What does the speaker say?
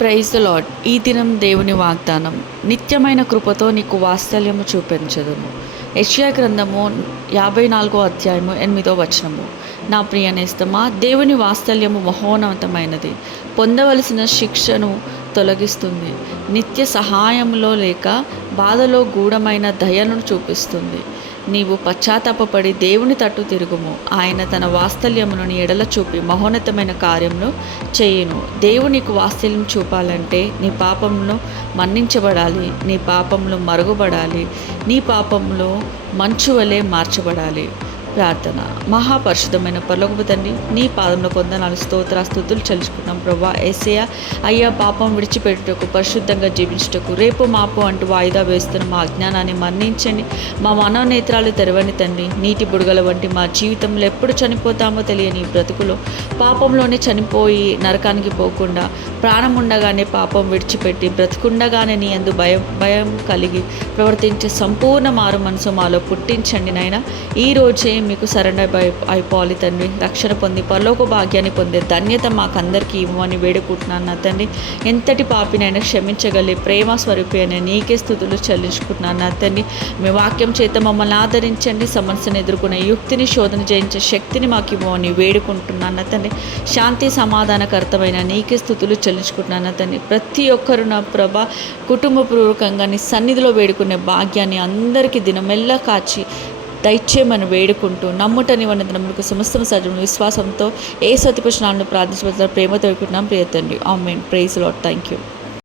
Praise the lord. ఈ దినం దేవుని వాగ్దానం, నిత్యమైన కృపతో నీకు వాత్సల్యము చూపించదును. యెషయా గ్రంథము 54 అధ్యాయము 8వ వచనము. నా ప్రియ నేస్తమా, దేవుని వాత్సల్యము మహోన్నతమైనది, పొందవలసిన శిక్షను తొలగిస్తుంది, నిత్య సహాయంలో లేక బాధలో గూఢమైన దయను చూపిస్తుంది. నీవు పశ్చాత్తాపపడి దేవుని తట్టు తిరుగుము. ఆయన తన వాత్సల్యమును నీ ఎడల చూపి మహోన్నతమైన కార్యమును చేయును. దేవుడు నీకు వాత్సల్యం చూపాలంటే నీ పాపమును మన్నించబడాలి, నీ పాపములు మరుగుబడాలి, నీ పాపములు మంచు వలె మార్చబడాలి. ప్రార్థన. మహాపరిశుద్ధమైన పరలోకపు తండ్రి, నీ పాదంలో కొందనాలు స్తుతులు చెల్లించుకున్నాం ప్రభా. యేసయ్య, అయ్యా, పాపం విడిచిపెట్టుటకు, పరిశుద్ధంగా జీవించుటకు, రేపు మాపు అంటూ వాయిదా వేస్తున్న మా అజ్ఞానాన్ని మన్నించండి. మా మనోనేత్రాలు తెరవని తండ్రి. నీటి బుడగల వంటి మా జీవితంలో ఎప్పుడు చనిపోతామో తెలియని బ్రతుకులో పాపంలోనే చనిపోయి నరకానికి పోకుండా, ప్రాణం ఉండగానే పాపం విడిచిపెట్టి బ్రతుకుండగానే నీ యందు భయం కలిగి ప్రవర్తించే సంపూర్ణ మారు మనసు మాలో పుట్టించండి నాయన. ఈ రోజే మీకు సరెండర్ అయిపోవాలి తండ్రి. రక్షణ పొంది పరలోక భాగ్యాన్ని పొందే ధన్యత మాకందరికీ ఇవ్వమని వేడుకుంటున్నాను నా తండ్రి. ఎంతటి పాపినైనా క్షమించగలి ప్రేమ స్వరూపి అయినా నీకే స్తుతులు చెల్లించుకుంటున్నాను నా తండ్రి. మీ వాక్యం చేత మమ్మల్ని ఆదరించండి. సమస్యను ఎదుర్కొనే యుక్తిని, శోధన జయించే శక్తిని మాకు ఇవ్వమని వేడుకుంటున్నాను నా తండ్రి. శాంతి సమాధానకర్తమైన నీకే స్తుతులు చెల్లించుకుంటున్నాను నా తండ్రి. ప్రతి ఒక్కరు నా ప్రభ కుటుంబపూర్వకంగా నీ సన్నిధిలో వేడుకునే భాగ్యాన్ని అందరికీ దినమెల్లా కాచి దయచేయమని వేడుకుంటూ, నమ్ముటని వందనములకు సమస్త సజీవుని విశ్వాసంతో ఏ సతిపక్షణాలను ప్రార్థించబడుతున్న ప్రేమతో వేడుకుంటున్నాం ప్రియ తండ్రి. Amen. Praise lord. Thank you.